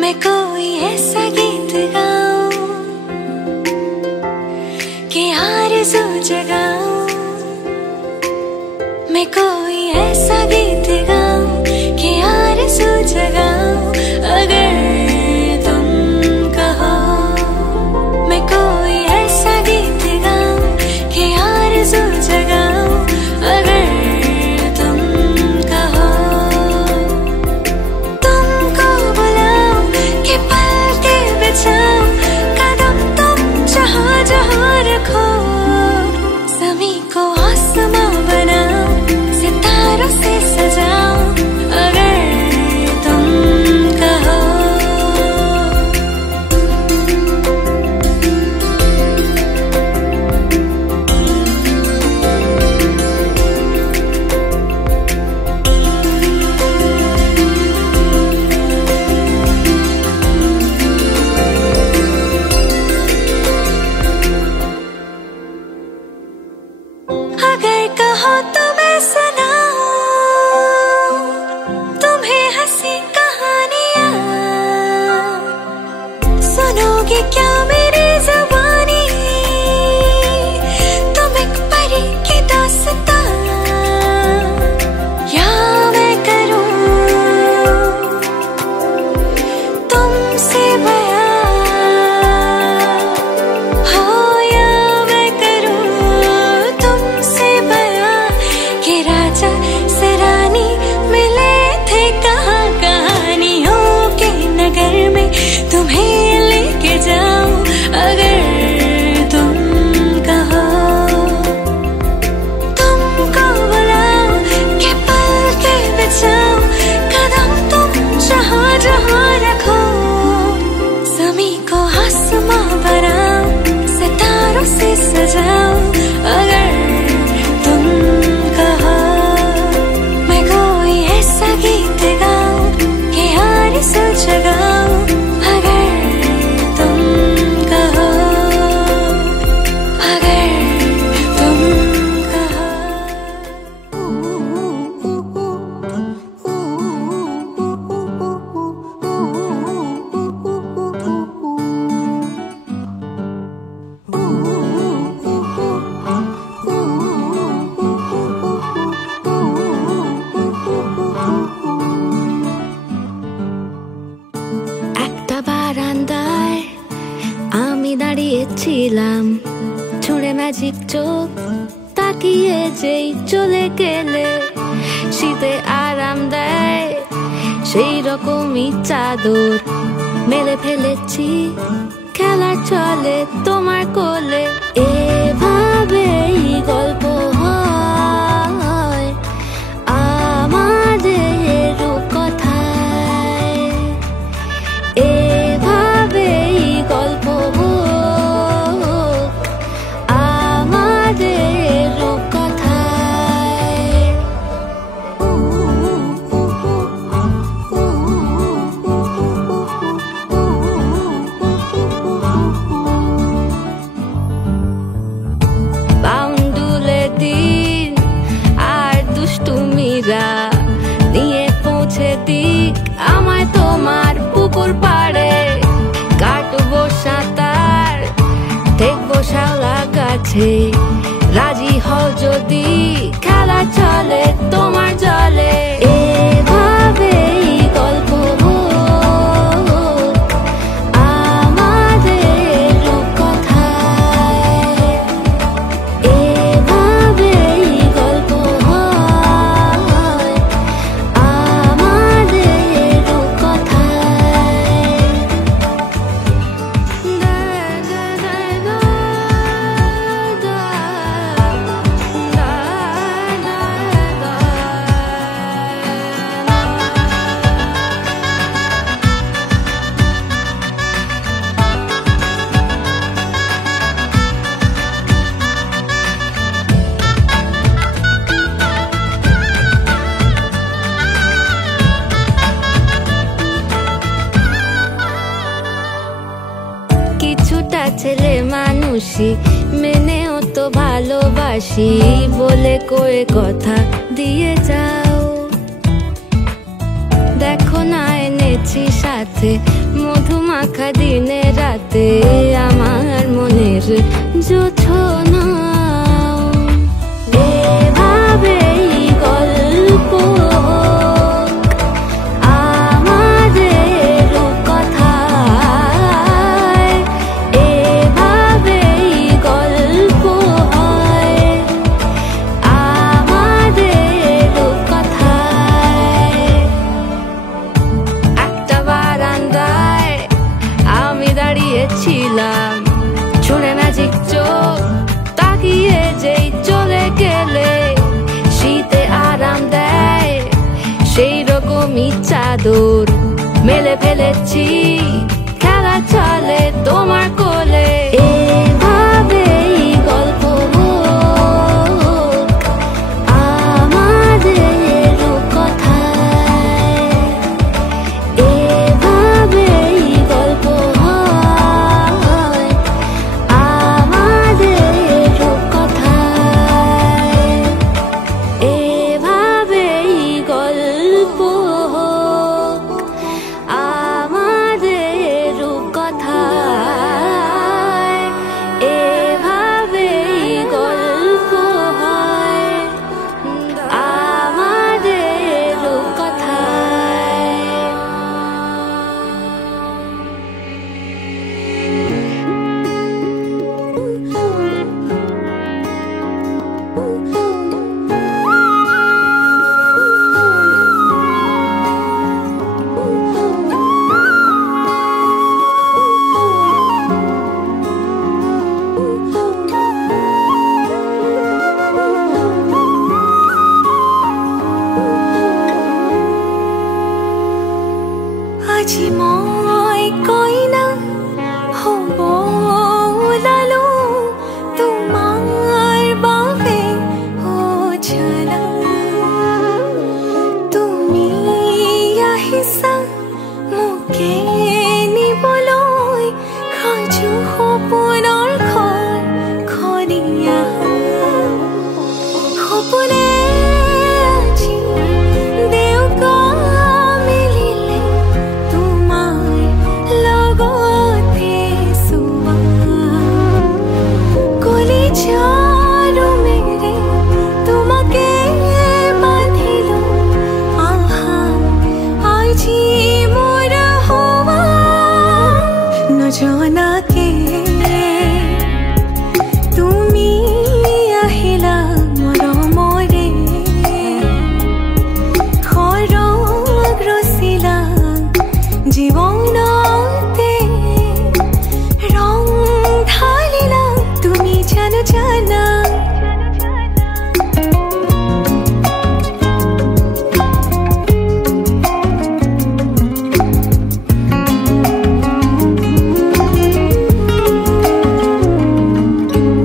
मैं कोई ऐसा गीत गाऊं कि आरज़ू जगाऊं। मैं कोई ऐसा गीत गाऊं कि आरज़ू जगाऊं। अगर तुम कहो मैं कोई ऐसा गीत गाऊं कि आरज़ू जगाऊं। अगर तुम कहो तुमको बुलाऊं कि पलके बिछाऊं। कदम तुम जहाँ जहाँ रखो ज़मीं को आसमां बनाऊं। सितारों से सजाऊं। अगर तुम कहो अगर कहो तो मैं सुनाऊं तुम्हें हंसी कहानियां। सुनोगे क्या मेरी ज़ुबानी तुम एक परी की दास्तां। या मैं करूं तुमसे बयां। हो या मैं करूं तुमसे बयां कि राजा से रानी मिले थे कहाँ। कहानियों के नगर में तुम्हें लेके जाऊं। अगर तुम कहो तुमको बुलाऊं कि पलके बिछाऊं। कदम तुम जहाँ जहाँ रखो ज़मीं को आसमां बनाऊं। सितारों से सजाऊं। अगर तुम कहो मैं कोई ऐसा गीत गाऊं कि आरज़ू जगाऊं। अगर तुम कहो अगर तुम कहो একটা বারান্দায় আমি দাঁড়িয়েছিলাম ছুঁড়ে ম্যাজিক চোখ তাকিয়ে যেই চলে গেলে শীতে আরাম দেয় সেই রকমই চাদর মেলে ফেলেছি খেলার চলে তোমার কোলে। এভাবেই গল্প হয় আমাদের রূপকথায়। এভাবেই গল্প হোক আমাদের রূপকথায়। বাউন্ডুলে দিন আর দুষ্টুমিরা নিয়ে পৌঁছে দিক আমায় তোমার পুকুর পাড়ে। কাটবো সাঁতার দেখবো শ্যাওলা গাছে রাজি হও যদি খেলা চলে তোমার জলে। এভাবেই গল্প হোক আমাদের রূপকথায়। এভাবেই গল্প হয় আমাদের রূপকথায়। কিছুটা ছেলে মানুষই মেনেও তো ভালোবাসি বলে কয়ে কথা দিয়ে যাও। দেখো না এনেছি সাথে মধুমাখা দিনে রাতে আমার মনের জোছনা। এভাবেই গল্প আমাদের কথায়, এভাবেই গল্প হয় আমাদের কথায়। একটা বারান্দায় আমি দাঁড়িয়েছিলাম, ছুঁড়ে ম্যাজিক চোখ তাকিয়ে যেই চলে গেলে শীতে আরাম দেয় সেই রকমই চাদর মেলে ফেলেছি, খেলা চলে তোমার কোলে। এভাবেই গল্প হোক আমাদের কথায়, এভাবেই গল্প হয় আমাদের কথায়, এভাবেই গল্প হোক আমাদের কথায়, এভাবেই গল্প হয় আমাদের কথায়। আজি মই কইনা হ'ব ওলালো তোমাৰ বাবে অজানা। তুমি আহিছা মোকে নিবলৈ, সাজু সপোনৰ খৰিয়া সপোনে আজি দেউকা মিলিলে তোমাৰ লগতে চোৱা। কলিজাৰো মেৰে তোমাকে বান্ধিলো, আহা আজি মোৰ হোৱা। নজনাকে তুমি আহিলা মৰমৰে, খৰগ ৰচিলা জীৱনতে, ৰং ঢালিলা তুমি জানো জানা।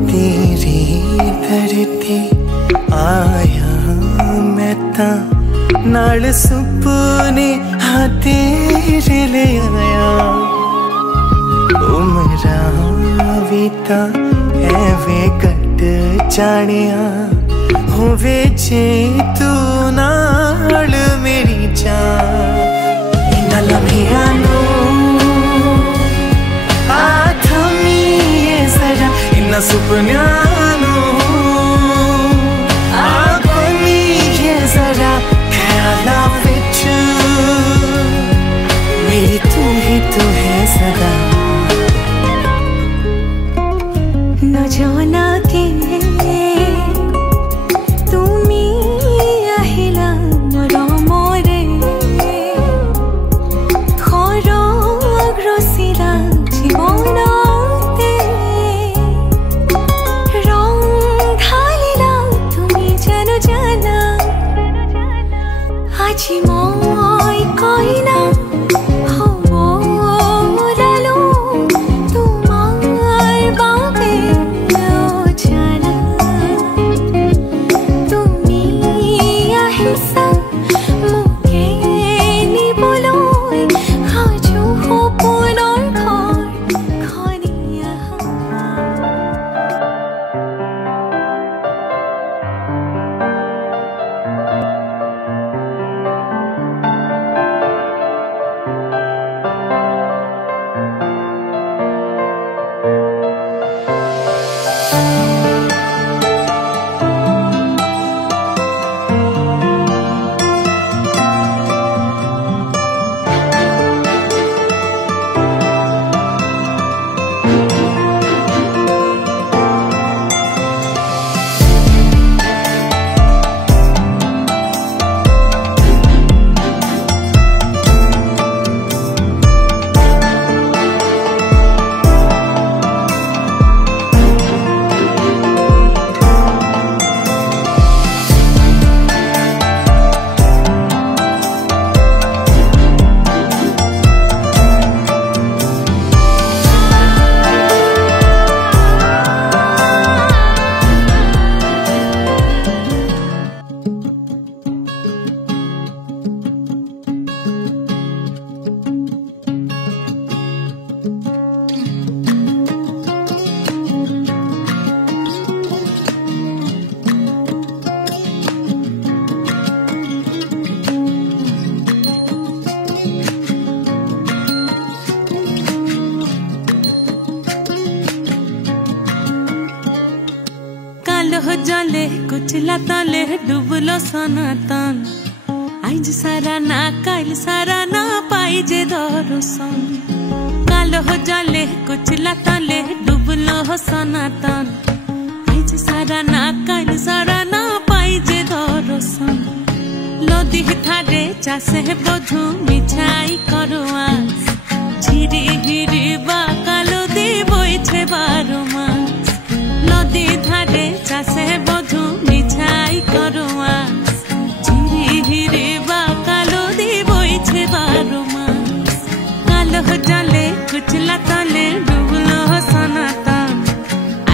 तेरी धरती आया मैं ता नाल सुपने हाँ तेरे ले आया। उमरा बीता एवे कट जानिया होवे जे तू नाल मेरी जान। इन्ना लम्हिया नू इन्ना सुपन्या नू आकोनी ये जरा ख्याला विच, मेरी तू है सदा। নজনাকে তুমি আহিলা মৰমৰে, খৰগ ৰচিলা জীৱনতে, जले कुचला तले डुबलो सनातन आइज सारा ना काल सारा ना पाइजे दर्शन कालो जले कुचला तले डुबलो सनातन आइज सारा ना काल सारा ना पाइजे दर्शन लदी थारे चासे बधु मिठाई करवा झिरी हिरी बा कालो दी बइछे 12 मास लदी धारे चासे बधु मिठाई करवा झिरी हिरी बा कालो दी बइछे 12 मास कालो जले कुचला तले डुबलो सनातन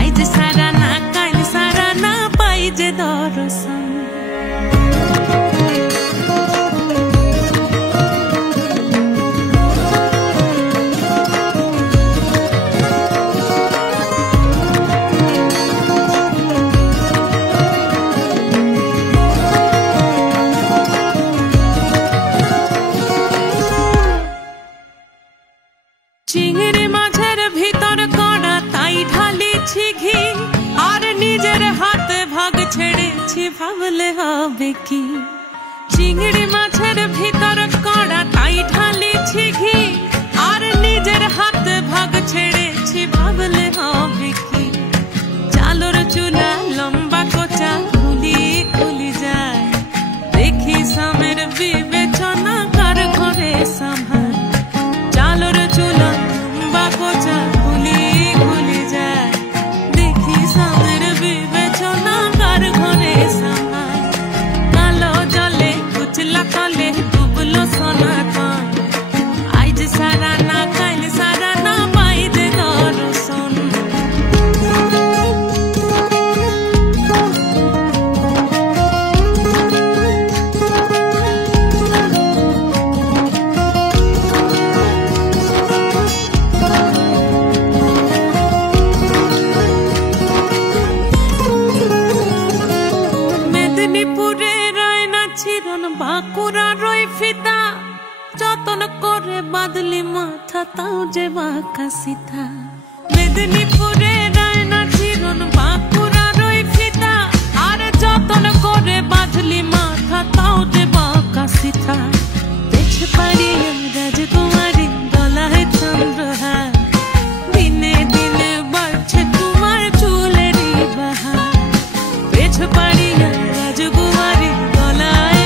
आइज सारा ना काल सारा ना पाइजे दर्शन चिंगड़ी माझेर भीतर कड़ा ताई ढाली घी और निजेर हाथ भाग छेड़े भावले हबे की चिंगड़ी माझेर भीतर कड़ा ताई ढाली घी और निजेर हाथ भाग छेड़े भावले हबे की चालोर चूल्हा लंबा कोचा खुली खुली जाए देखी सामेर विवेचना कर घरे संभाल चालोर चूल्हा कोचा खुली खुली जाए देखी सामेर विवेचना कर घरे संभाल कालो जले कुचला तले डुबलो सनातन आइज सारा ना काल सारा ना पाइजे दर्शन बाकुरा रोई फिता जतन करे बादली माथा ताऊ जे बाका सीता मेदिनीपुरे रायना चिरन बाकुरा रोई फिता आरे जतन करे बादली माथा ताऊ जे बाका सीता देख पारी राजकुमारी गलाय चंद्रहार दिने दिने बढ़छे तुम्हार चुलेरी बहार देख पारी राजकुमारी गलाय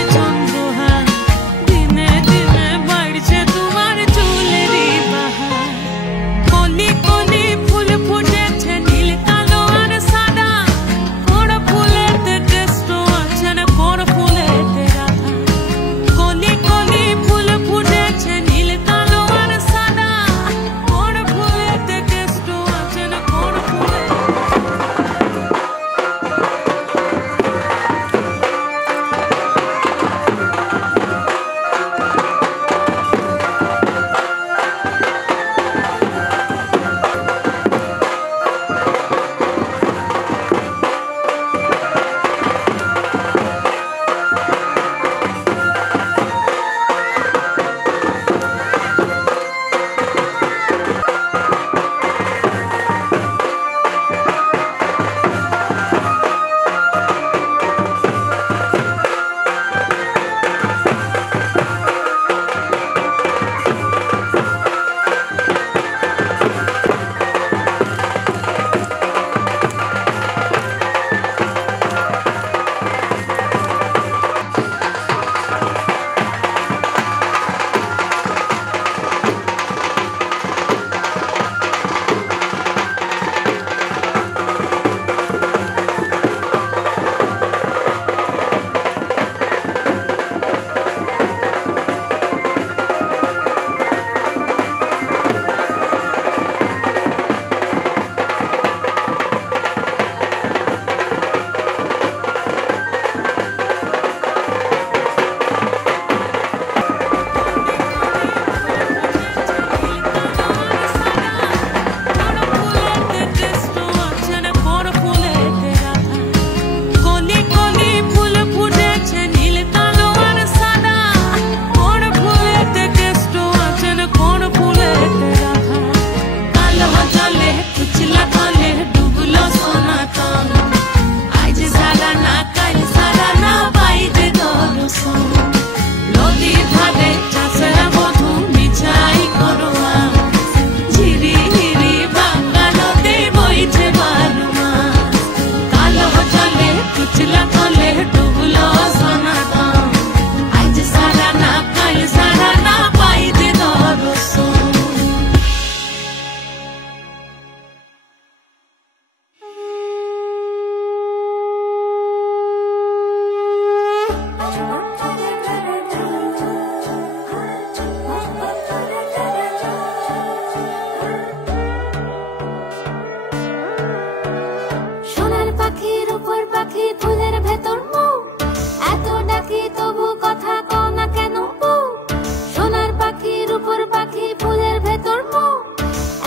পাখি ফুলের ভেতর মৌ, এত ডাকি তবু কথা কও না কেন বউ। সোনার পাখি রূপোর পাখি ফুলের ভেতর মৌ,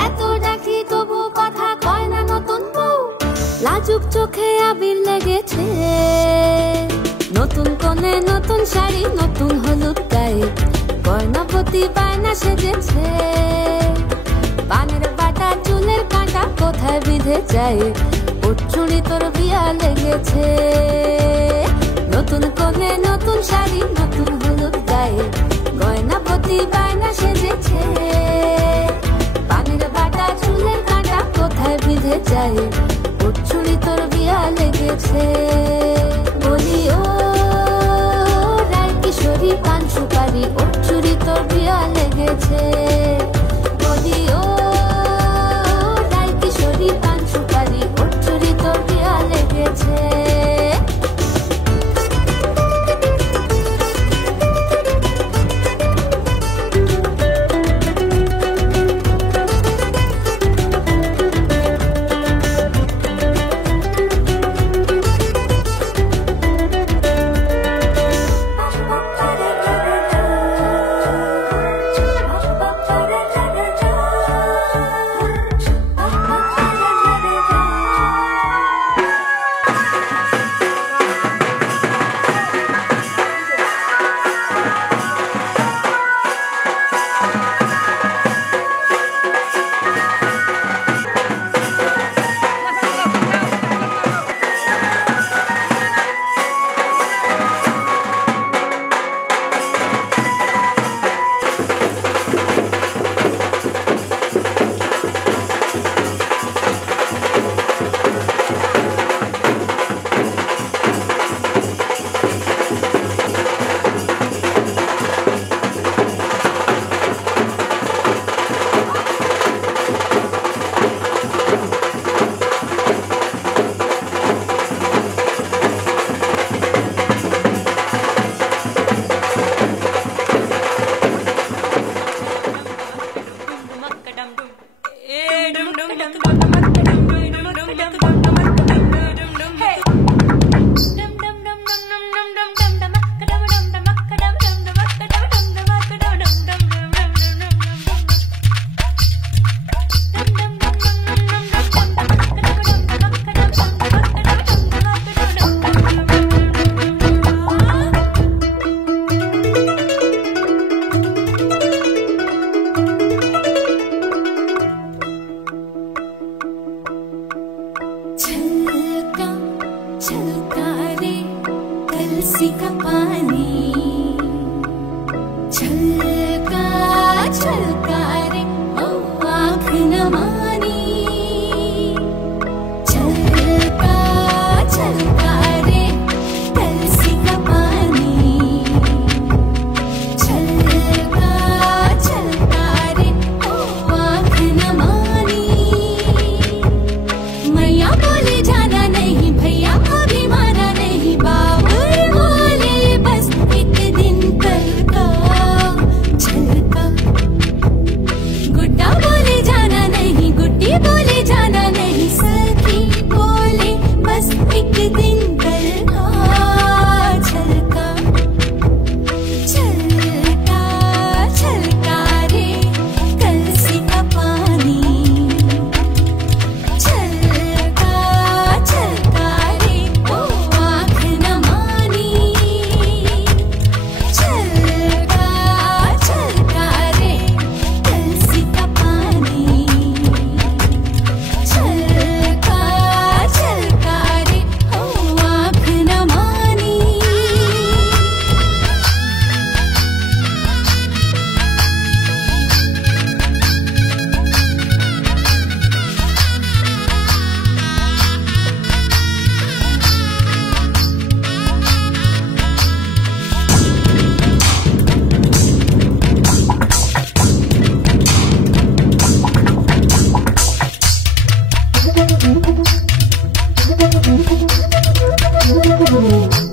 এত ডাকি তবু কথা কয় না নতুন বউ। লাজুক চোখে আবির লেগেছে, নতুন কোণে নতুন শাড়ি নতুন হলুদ গায়ে, গয়নাপতি বায়না সেজেছে। পানের বাটা চুলের কাঁটা কোথায় বিঁধে যায়, ওর চুড়ি তোর বিয়া লেগেছে। নতুন কোণে নতুন শাড়ি নতুন হলুদ গায়ে, গয়নাপতি বায়না সেজেছে। পানের বাটা চুলের কাঁটা কোথায় বিঁধে যায়, ওর চুড়ি তোর বিয়া লেগেছে। বলি ও রায় কিশোরী পান সুপারি, ওর চুড়ি তোর বিয়া লেগেছে। বলি ও রায় কিশোরী পান সুপারি, ওর চুড়ি তোর বিয়া লেগেছে।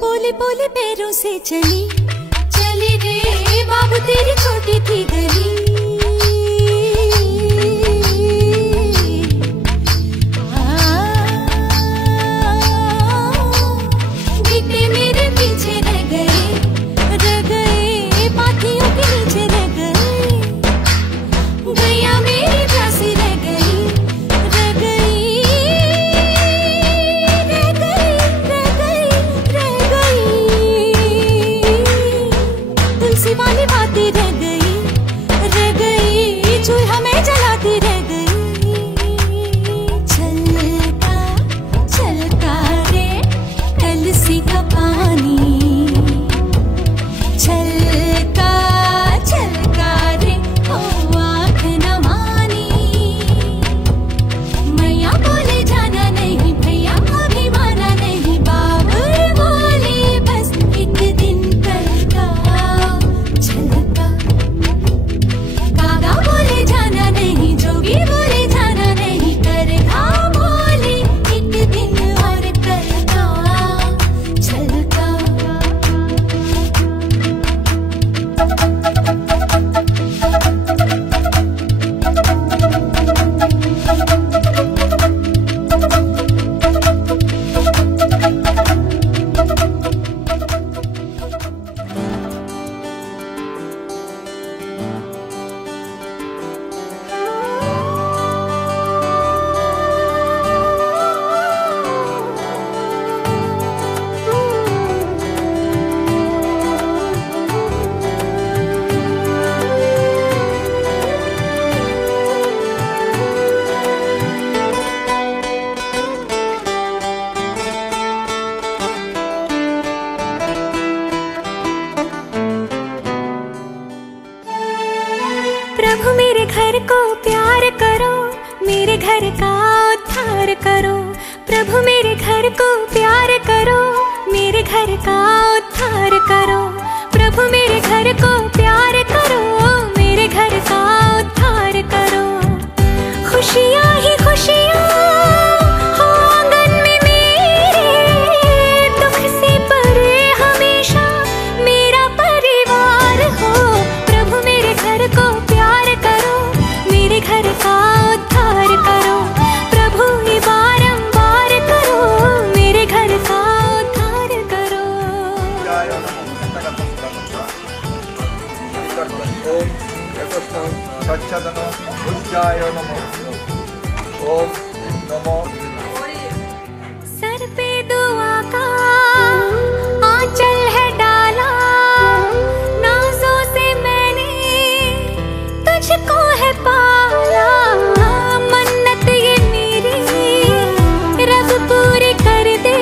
बोले बोले पैरों से चली चली रे बाबू तेरी छोटी थी गली। प्रभु मेरे घर को प्यार करो, मेरे घर का उद्धार करो। प्रभु मेरे घर को प्यार करो, मेरे घर का उद्धार करो। खुशियाँ ही खुशियाँ हो आंगन में मेरे, दुख से परे हमेशा मेरा परिवार हो। प्रभु मेरे घर को प्यार करो, मेरे घर का उद्धार करो। प्रभु ही बारंबार करो, मेरे घर का उद्धार करो। ओम नमो सर पे दुआ का आंचल है डाला, नाजों से मैंने तुझको है पाला। मन्नत ये मेरी रब पूरी कर दे,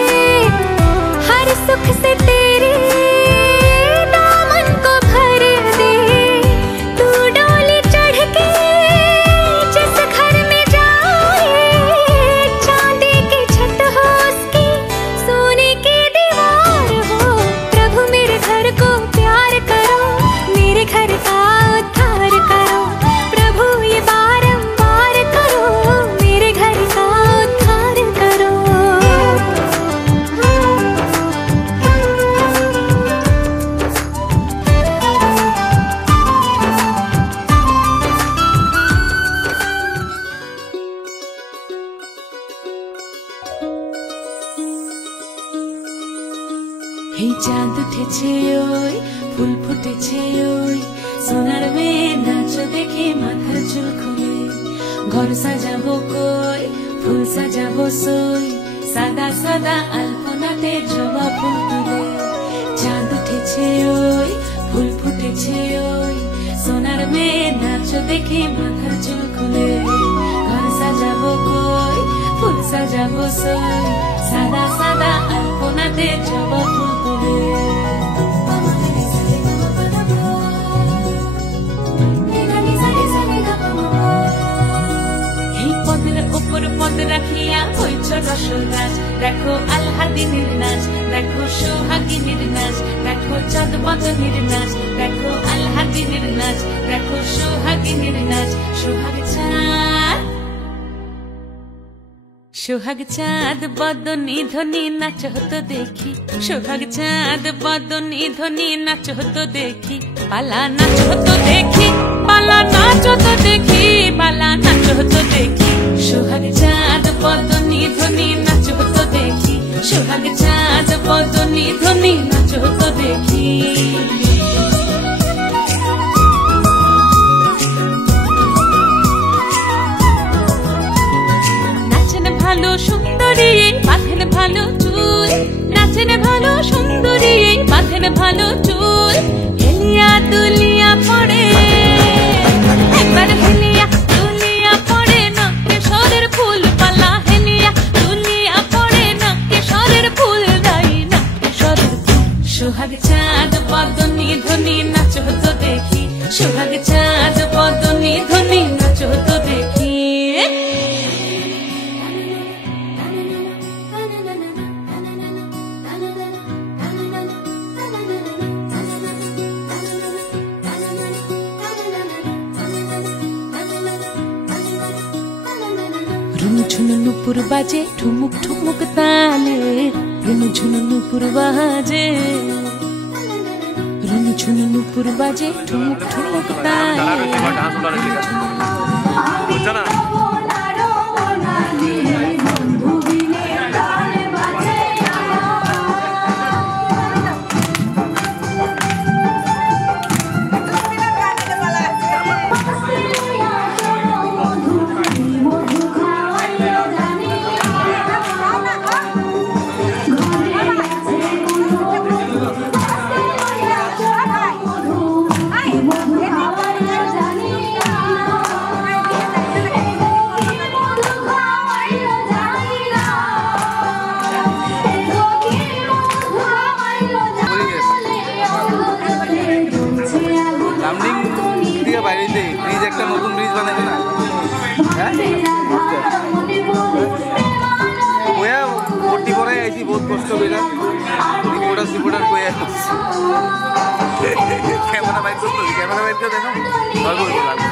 हर सुख से तेरे दामन को भर दे। तू डोली चढ़ के जिस घर में जाए, चांदी की छत हो उसकी, सोने की दीवार हो। प्रभु मेरे घर को प्यार करो, मेरे घर का उद्धार करो। प्रभु ये बारंबार करो, मेरे घर का उद्धार करो। এই চাঁদ উঠেছে ওই, ফুল ফুটেছে ওই, সোনার মেয়ে নাচ দেখে মাথার চুল খুলে। ঘর সাজাবো কই, ফুল সাজাবো সই, সাদা সাদা আলপনাতে জবা ফুল তুলে। চাঁদ উঠেছে ওই, ফুল ফুটেছে ওই, সোনার মেয়ে নাচ দেখে মাথার চুল খুলে। ঘর সাজাবো কই, ফুল সাজাবো সই, সাদা সাদা আলপনাতে জবা ফুল তুলে। এই পদের উপর পদ রাখিয়া হইছ রসরাজ, দেখো আল্লাদিনের নাচ, দেখো সোহাগিনীর নাচ, দেখো চাঁদ বদনের নাচ, দেখো আল্লাদিনের নাচ, দেখো সোহাগিনীর নাচ। সোহাগ চাঁদ, সোহাগ চাঁদ বদনী ধ্বনি নাচ হতো দেখি, সোহাগ চাঁদ বদনী ধ্বনি নাচ হতো দেখি। পালা নাচ হতো দেখি, পালা নাচ হতো দেখি, পালা নাচ হতো দেখি। সোহাগ চাঁদ বদনী ধ্বনি নাচ হতো দেখি, সোহাগ চাঁদ বদনী ধ্বনি নাচ হতো দেখি। ভালো সুন্দরী বাঁধেন ভালো চুল, নাচেন ভালো সুন্দরী বাঁধেন ভালো চুল। হেলিয়া দুলিয়া পড়ে, একবার হেলিয়া দুলিয়া পড়ে, নকেশ্বরের ফুল পালা। হেলিয়া দুলিয়া পড়ে, নকেশ্বরের ফুল দাই, নকেশ্বরের ফুল। সোহাগ চাঁদ বদনী ধ্বনি নাচ হতো দেখি, সোহাগ চাঁদ বদনী ধ্বনি নাচ হতো দেখি। রুনু ঝুনু নুপুর বাজে ঠুমুক ঠুমুক তালে, রুনু ঝুনু নুপুর বাজে, রুনু ঝুনু নুপুর বাজে ঠুমুক ঠুমুক তালে। দিদি বহুত কষ্ট পেলাম রিপোর্টার কয়ে ক্যামেরা বাইক করতে ক্যামেরা বাইক করে দেখো ভালো লাগবে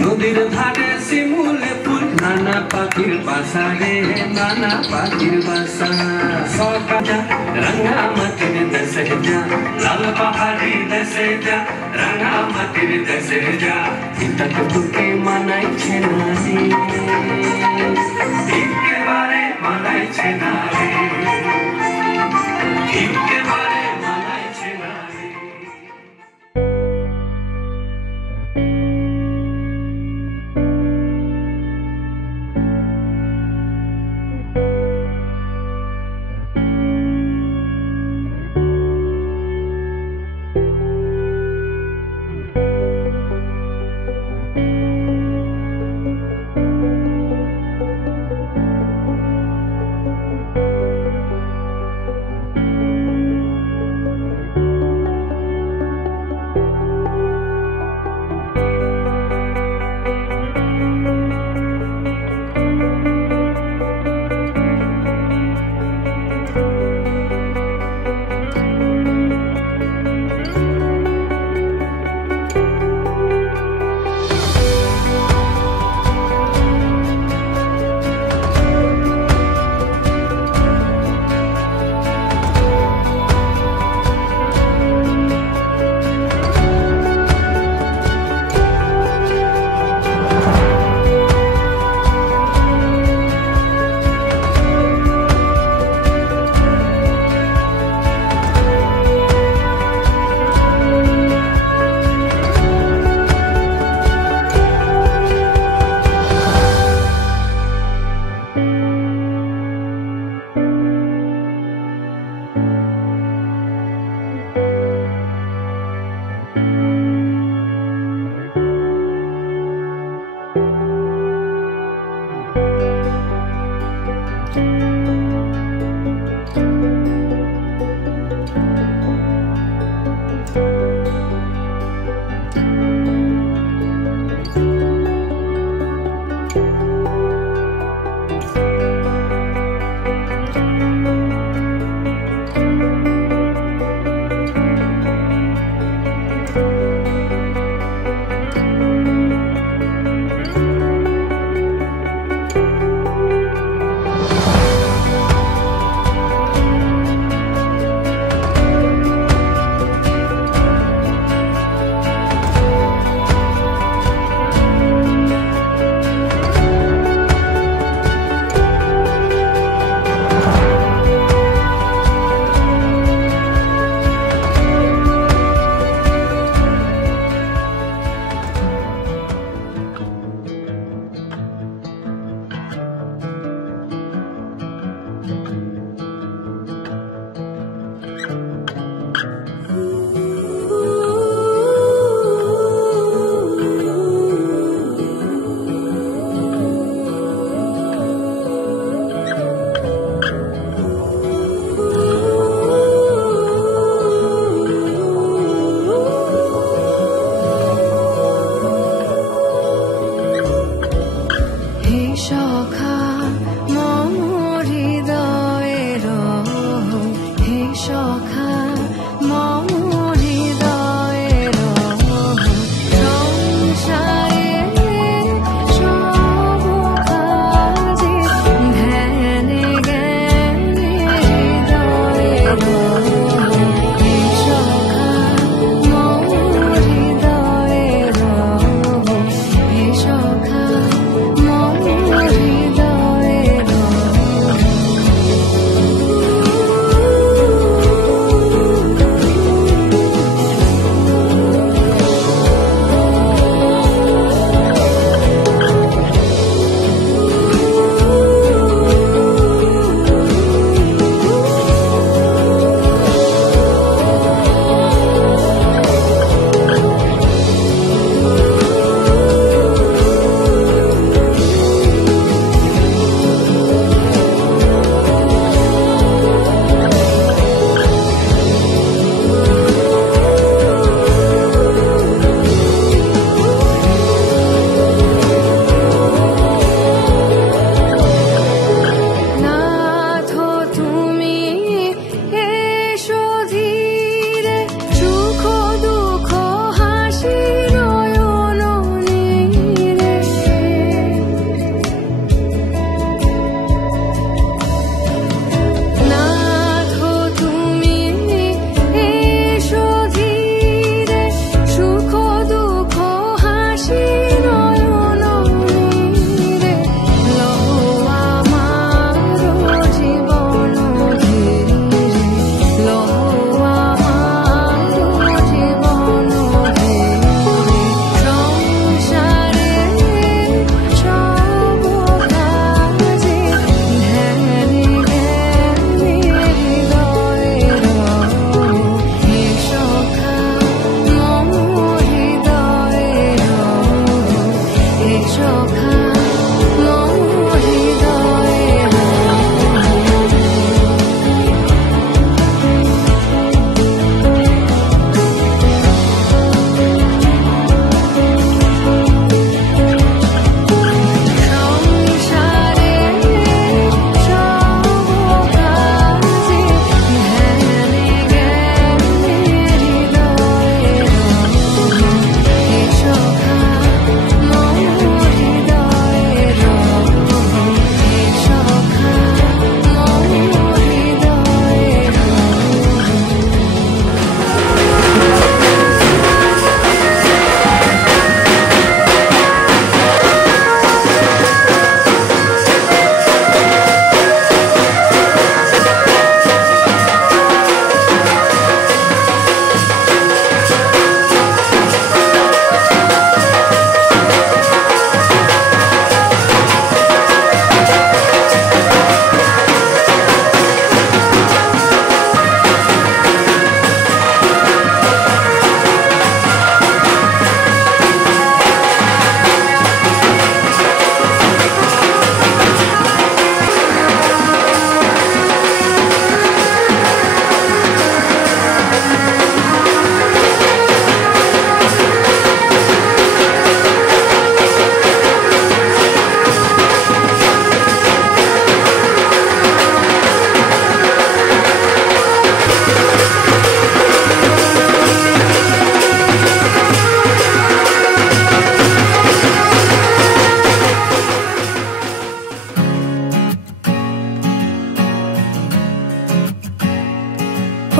নদীর ধারে শিমুলে ফুল নানা পাখির বাসা রে নানা পাখির বাসা সকাজা রঙা মাটির দেশে যা লাল পাহাড়ি দেশে যা রঙা মাটির দেশে যা এটা তো তোকে মানাইছে না রে একেবারে মানাইছে না রে একেবারে মানাইছে না রে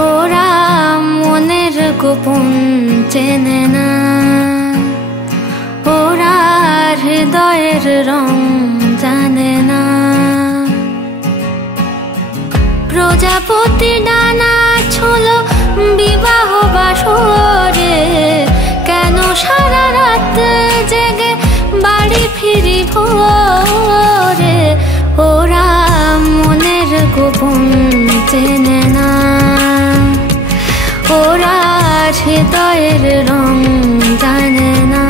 ওরা মনের গোপন চেনে না, ওরা হৃদয়ের রং জানে না। প্রজাপতি ডানা ছোল বিবাহ বাসরে, কেন সারা রাত জেগে বাড়ি ফিরি ভোরে। ওরা মনের গোপন চেনে না, ওরা হৃদয়ের রং জানে না।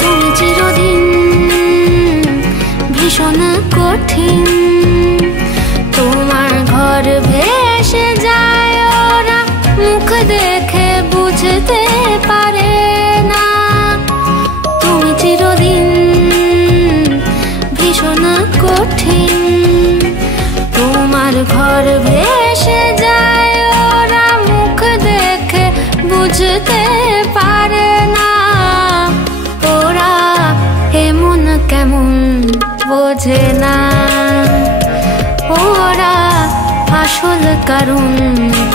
তুমি চিরদিন ভীষণ কঠিন, তোমার ঘর ভেসে যায়, ওরা মুখ দেখে বুঝতে পারে না। তুমি চিরদিন ভীষণ কঠিন, তোমার ঘর ভেসে যায়, ওরা মুখ দেখে বুঝতে পারে না। ওরা এমন কেমন বোঝে না, ওরা আসল কারণ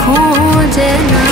খোঁজে না।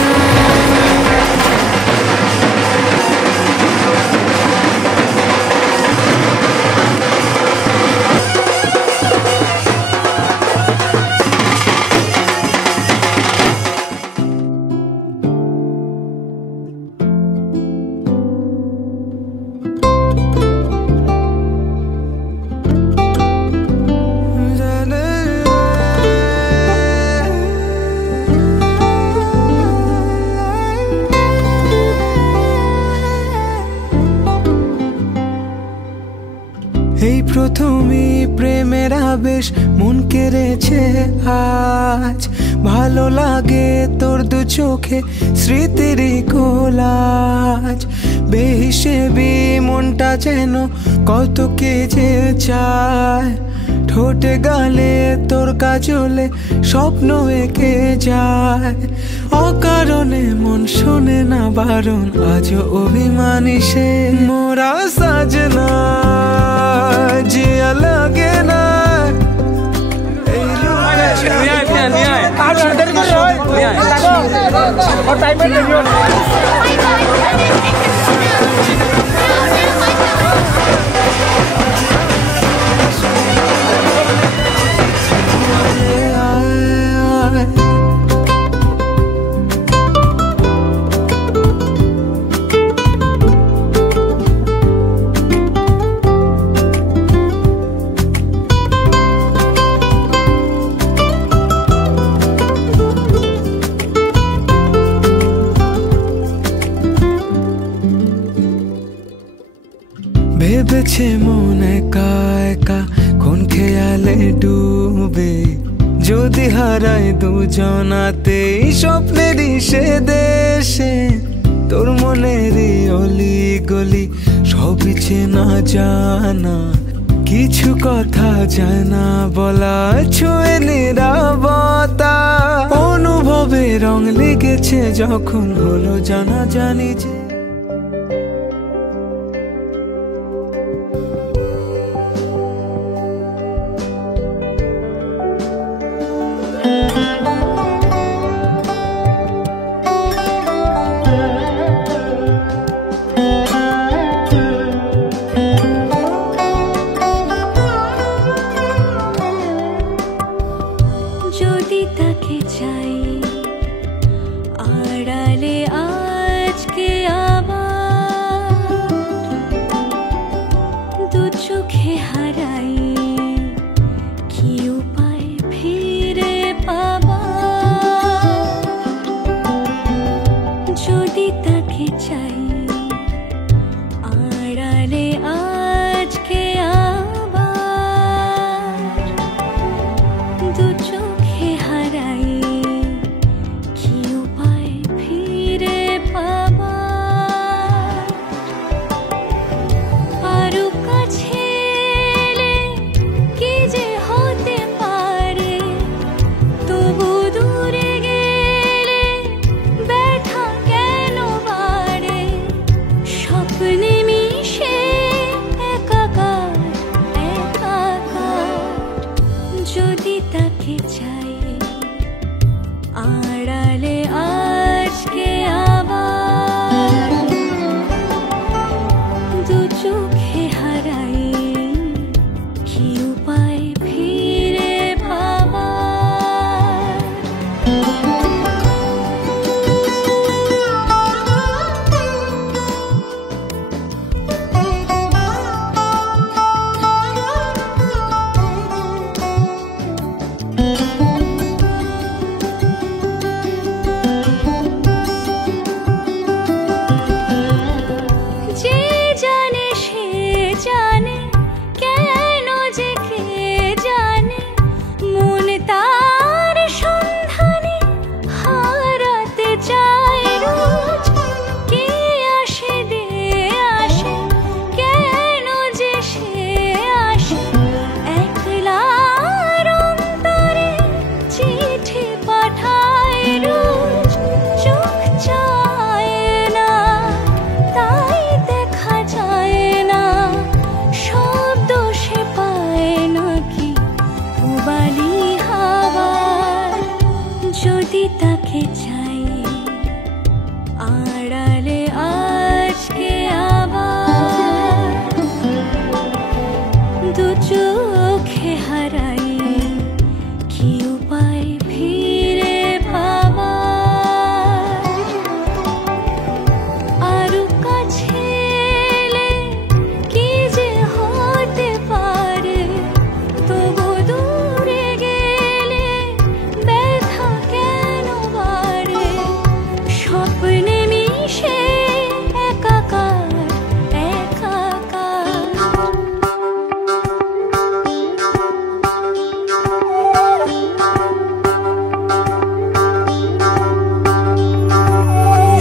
এই প্রথমই প্রেমের আবেশ মন কেড়েছে আজ, ভালো লাগে তোর দু চোখে স্মৃতির কোলাজ। বেহিসেবি মনটা যেন কত কে যে চায়, ঠোঁটে গালে তোর কাজলে স্বপ্ন এঁকে যায়। অকারণে মন শোনে না বারণ, আজও অভিমানী সে মোরা সাজনা জিয়া লাগে না। ভেবেছে মন একা একা কোন খেয়ালে ডুবে, যদি হারায় দুজনাতেই স্বপ্নেরই সে দেশে। তোর মনেরই অলি গলি সবই চেনা জানা, কিছু কথা যায় না বলা, ছুঁয়ে নিরাপত্তা। অনুভবে রং লেগেছে যখন হলো জানা জানি যে যদি তাকে চাই আড়ালে আজকে আবার, দু চোখে হারাই কি উপায় ফিরে পাবার। যদি তাকে চাই আড়ালে আজকে আবার, দু চোখে হারাই কি উপায় ফিরে পাবার। আরো কাছে এলে কি যে হতে পারে, তবু দূরে গেলে ব্যথা কেন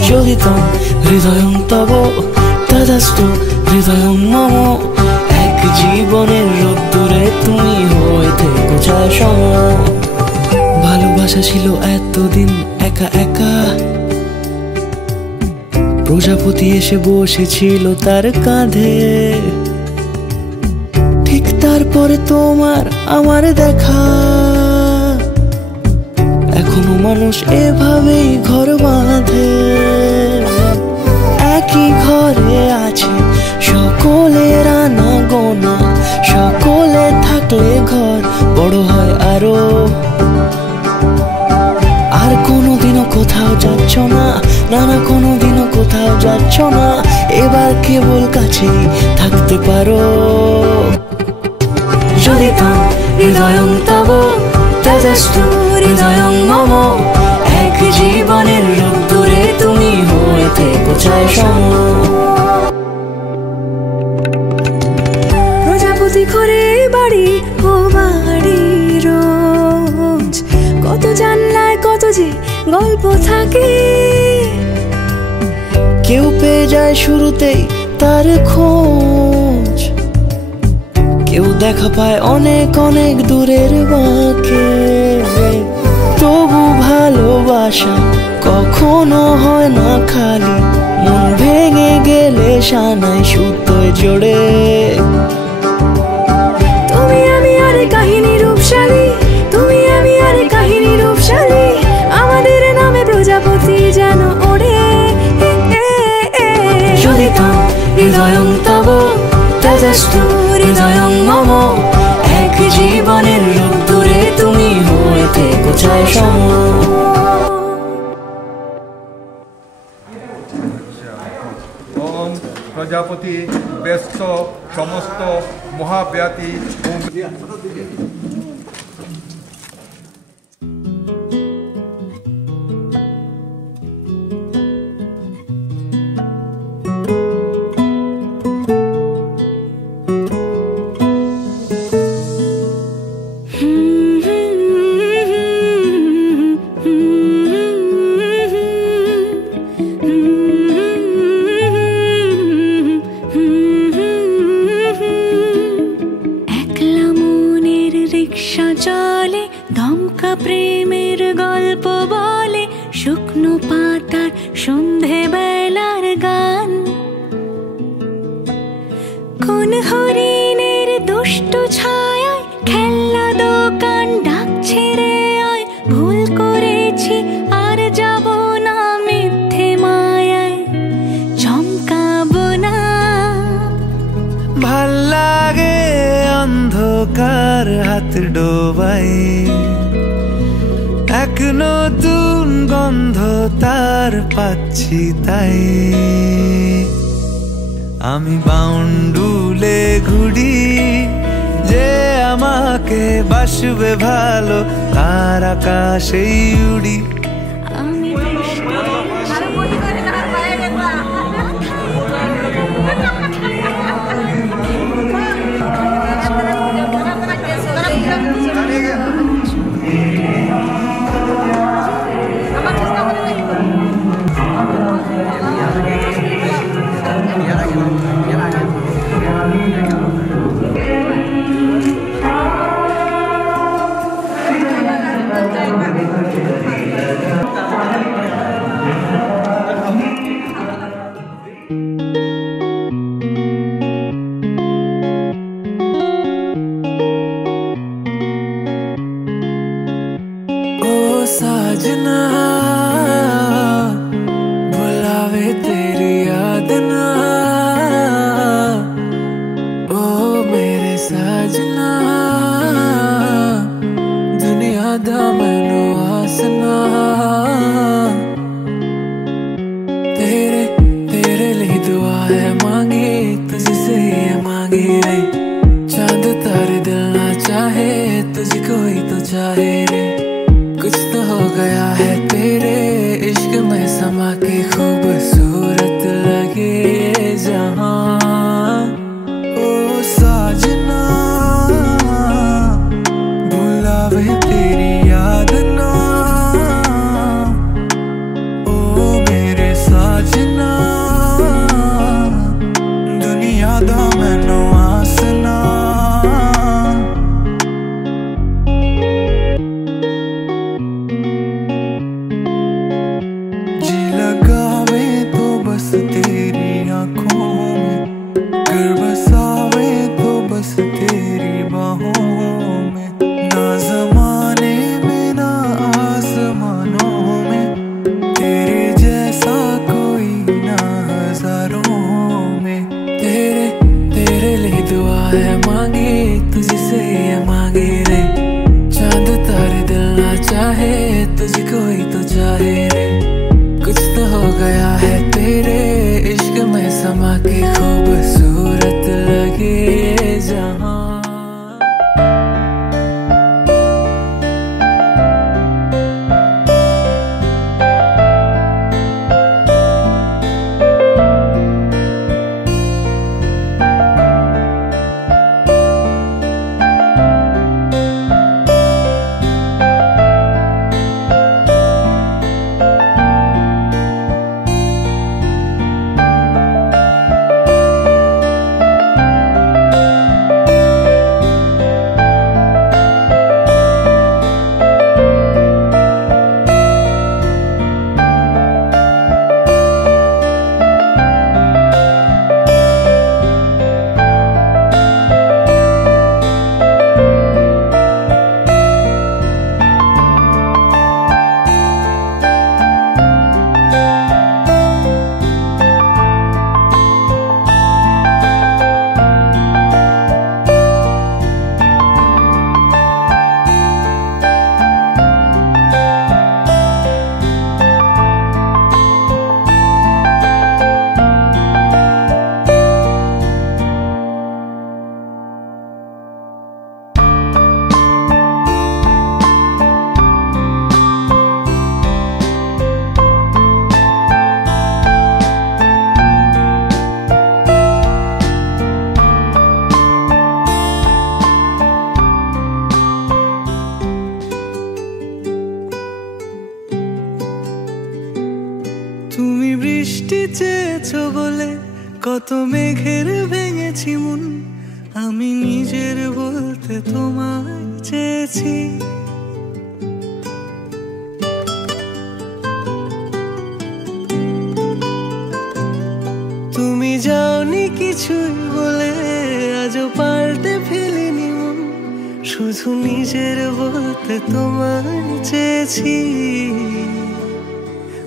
চলিতম হৃদয়ং তব তদাস্তু হৃদয়ং মম। এক জীবনের রোদ্দুরে তুমি হয়ে থেকো ছায়াসম। ভালোবাসা ছিল এতদিন একা একা, প্রজাপতি এসে বসেছিল তার কাঁধে। ঠিক তারপরে তোমার আমার দেখা, এখনো মানুষ এভাবেই ঘর বাঁধে। একই ঘরে আছে সকলের আনা গোনা, সকলে থাকলে ঘর বড় হয় আরো। আর কোনোদিনও কোথাও যাচ্ছ না, না না কোনোদিনও কোথাও যাচ্ছ না, এবার কেবল কাছেই থাকতে পারো। যদি তাম হৃদয়ং তব তেজস্তু হৃদয়ং মম। এক জীবনের রোদ্দুরে তুমি হয়ে থেকো ছায়াসম। প্রজাপতি ঘরে বাড়ি ও বাড়ি রোজ, কত জানলায় কত যে গল্প থাকে। কেউ পেয়ে যায় শুরুতেই তার খোঁজ, কেউ দেখা পায় অনেক অনেক দূরের বাঁকে। তবু ভালোবাসা কখনো হয় না খালি, মন ভেঙে গেলে সানাই সুতোয় জোড়ে। তুমি আমি আরে কাহিনী রূপশালী, তুমি আমি আরে কাহিনী রূপশালী, আমাদের নামে প্রজাপতি যেন ওড়ে। যদি তাম হৃদয়ং তব তেজস্তু হৃদয়ং মম। এক জীবনের রোদ্দুরে তুমি হয়ে থেকো ছায়াসম। ওম প্রজাপতি ব্যস্ত সমস্ত মহাব্যাতি চলে দমকা প্রেমের গল্প বলে, শুকনো পাতার সন্ধে বেলার গান। কোন হরিণের দুষ্ট ছায়ায় খেলনা দোকান ডাকছে রে আয়, ভুল করেছি আর যাব না মিথ্যে মায়ায় চমকাবো না। ভাল লাগে অন্ধকার হাত ডোবাই, এক নতুন গন্ধ তার পাচ্ছি তাই। আমি বাউন্ডুলে ঘুরি, যে আমাকে বাসবে ভালো তার আকাশেই উড়ি। আমি साजना बुलावे तेरी याद ना, ओ मेरे साजना दुनिया दा मैनू आसना। तेरे तेरे लिए दुआ है मांगी, तुझसे ये मांगी रे। चांद तारे दिल ना चाहे, तुझको ही तो चाहे रे। कुछ तो हो गया है तेरे इश्क में समा के, खूबसूरत लगे ये जहां। ओ साजना बुलावे तेरी याद ना, ओ मेरे साथ চেয়েছো বলে কত মেঘের ভেঙেছি মন, আমি নিজের বলতে তোমায় চেয়েছি। তুমি যাওনি কিছুই বলে আজও পাল্টে ফেলিনি মন, শুধু নিজের বলতে তোমায় চেয়েছি।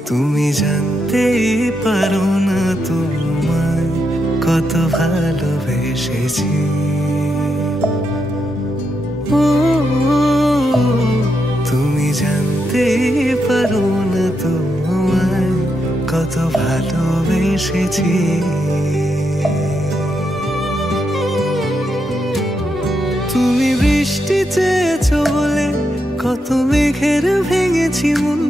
তুমি জানতেই পারো না তোমায় কত ভালোবেসেছি। ও তুমি জানতেই পারো না তোমায় কত ভালোবেসেছি। তুমি বৃষ্টি চেয়েছো বলে কত মেঘের ভেঙেছি মন,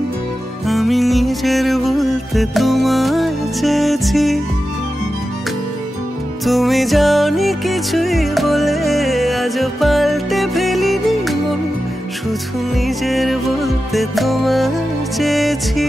আমি নিজের বলতে তোমায় চেয়েছি। তুমি যাওনি কিছুই বলে আজও পাল্টে ফেলিনি মন, শুধু নিজের বলতে তোমায় চেয়েছি।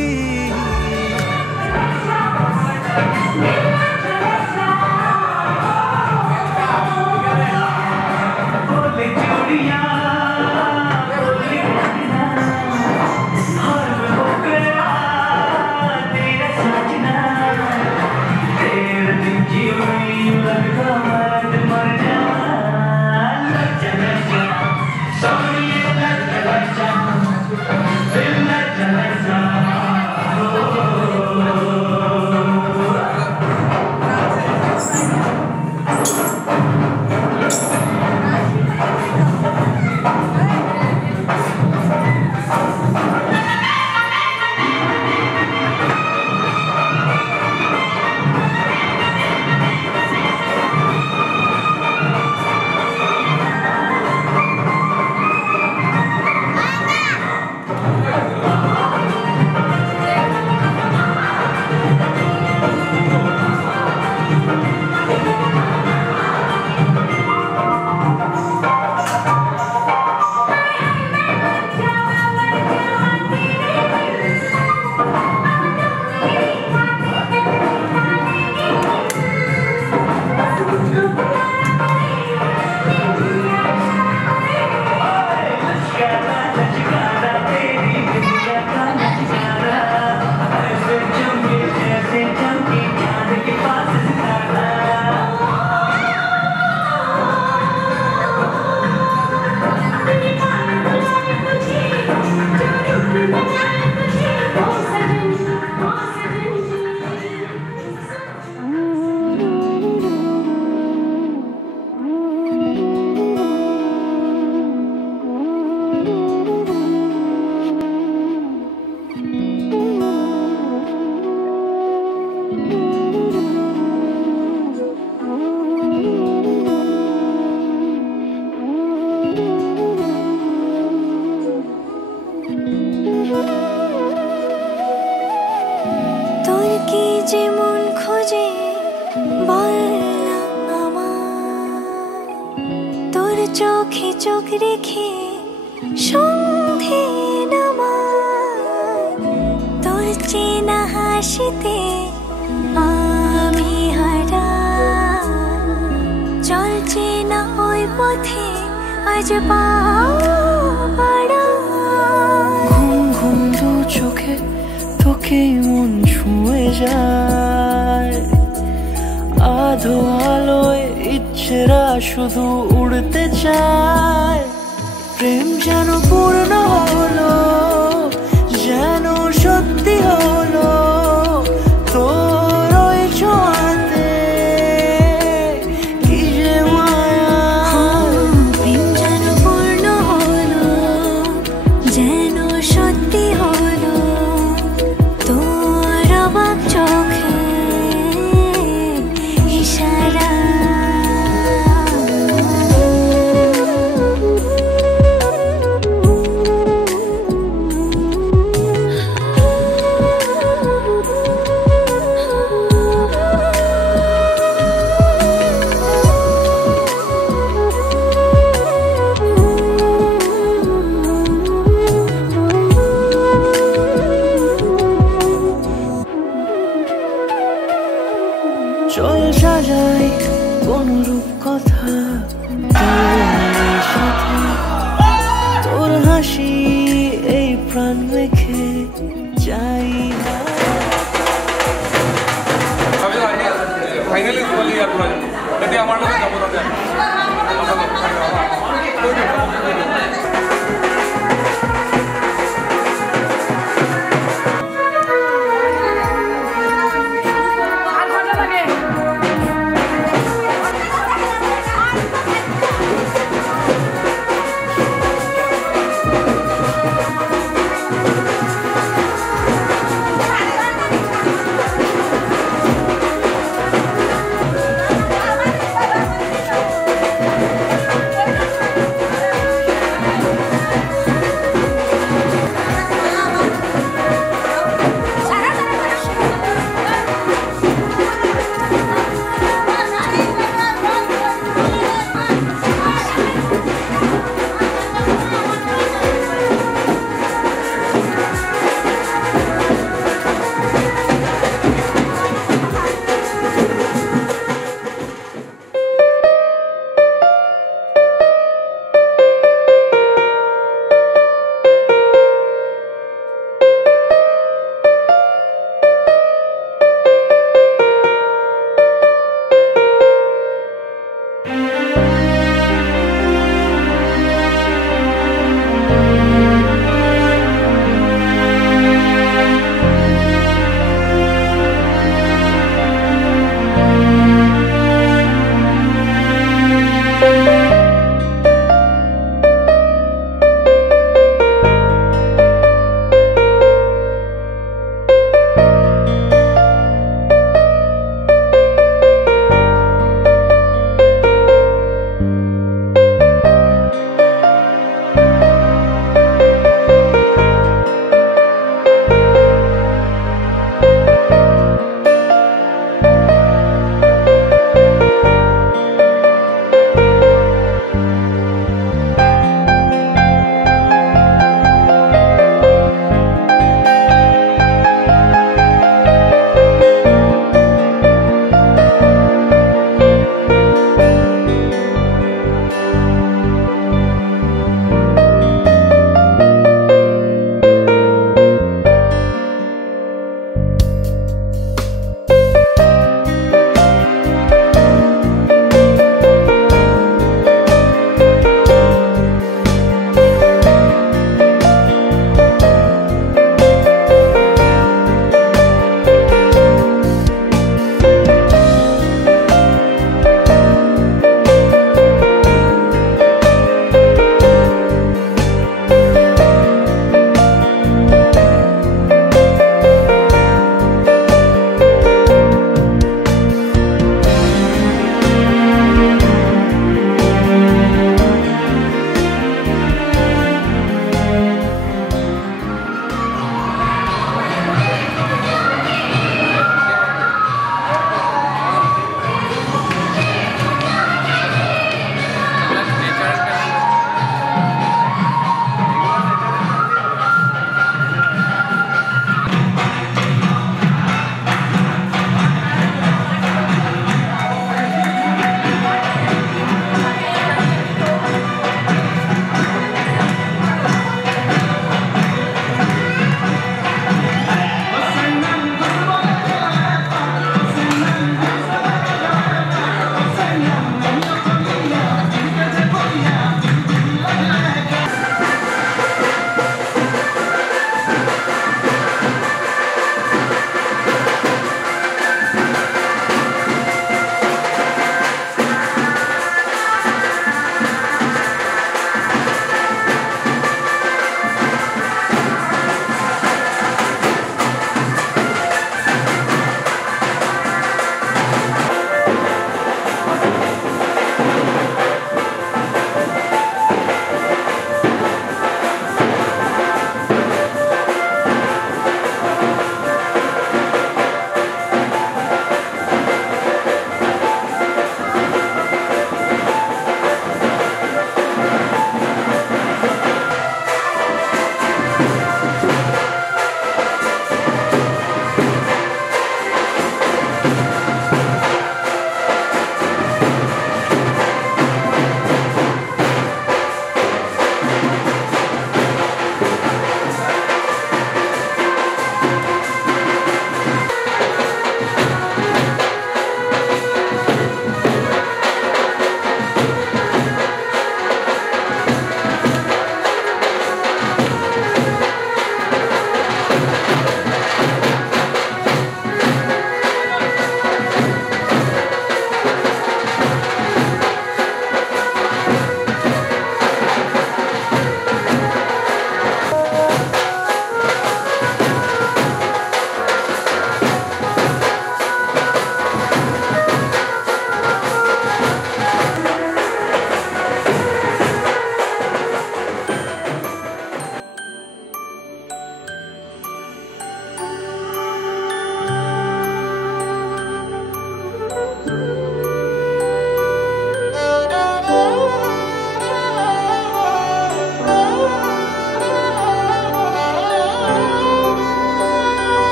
চোখে চোখ রেখে সন্ধে নামায়, তোর চেনা হাসিতে আমি হারাই। চল চেনা ওই পথে আজ পাড়া। ঘুম ঘুম দু চোখে তোকে মন ছুঁয়ে যায়, আধো আলোয় ইচ্ছেরা শুধু উড়তে চায়। প্রেম যেন পূর্ণ হলো, যেন সত্যি হলো তোর ওই ছোঁয়াতে, কি যে মায়া। প্রেম যেন পূর্ণ হলো, যেন সত্যি হলো তোর অবাক চোখে ইশারা। চল সাজাই কোন রূপ কথা তোর সাথে, তোর হাসি এই প্রাণ রেখে চাই না। ফাইনালি বলি আর যদি আমার লোক যাবো তাহলে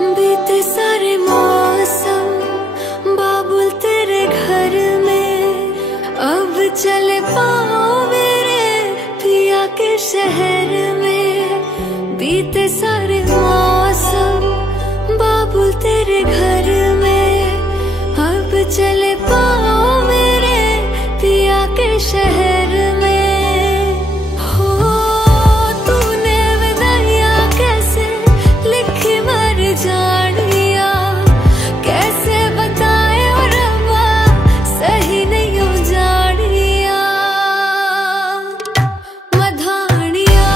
बीते सारे मौसम बाबुल तेरे घर में, अब चले पाओ मेरे पिया के शहर में। बीते सारे मौसम बाबुल तेरे घर में, अब चले पाओ मेरे पिया के शहर में। हो तूने विदाइयां कैसे लिखी मर जानिया, कैसे बताए और रब्बा सही नहीं हो जानिया। मधानिया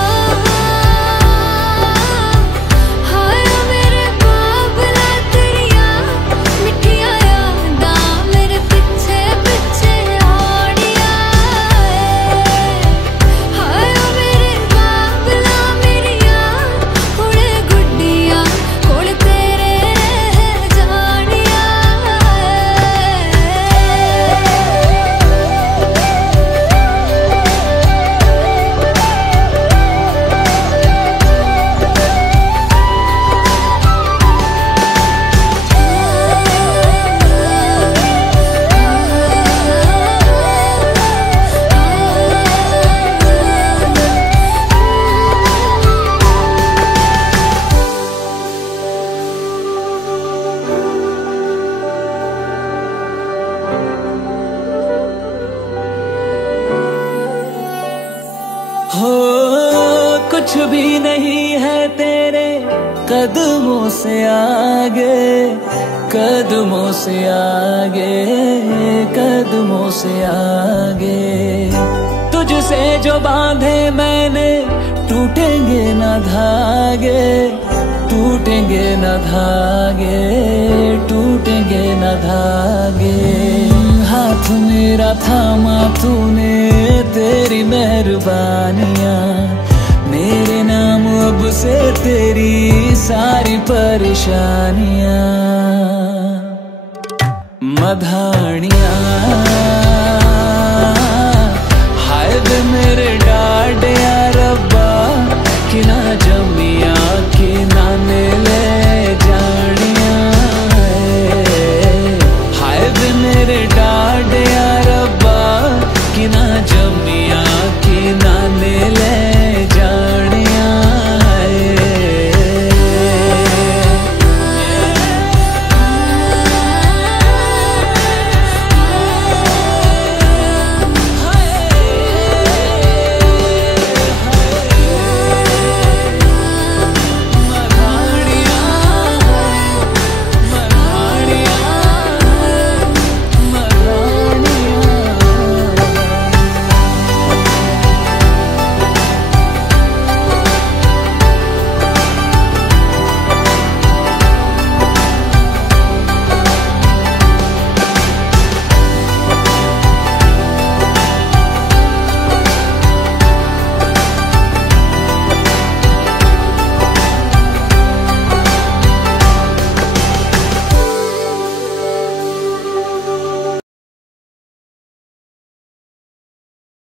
हाय मेरे बाबला तेरिया मिठिया यादा मेरे पीछे पीछे आड़िया। हाय मेरे बाबला मेरिया कुड़े गुड्डिया कोल तेरे जानिया। हो कुछ भी नहीं है तेरे कदमों से आगे, कदमों से आगे, कदमों से आगे। तुझसे जो बांधे मैंने टूटेंगे ना धागे, टूटेंगे ना धागे, टूटेंगे ना धागे। हाथ मेरा थामा तूने तेरी मेहरबानियां, मेरे नाम अब से तेरी सारी परेशानियां। मधानियां हाय वे मेरे डाल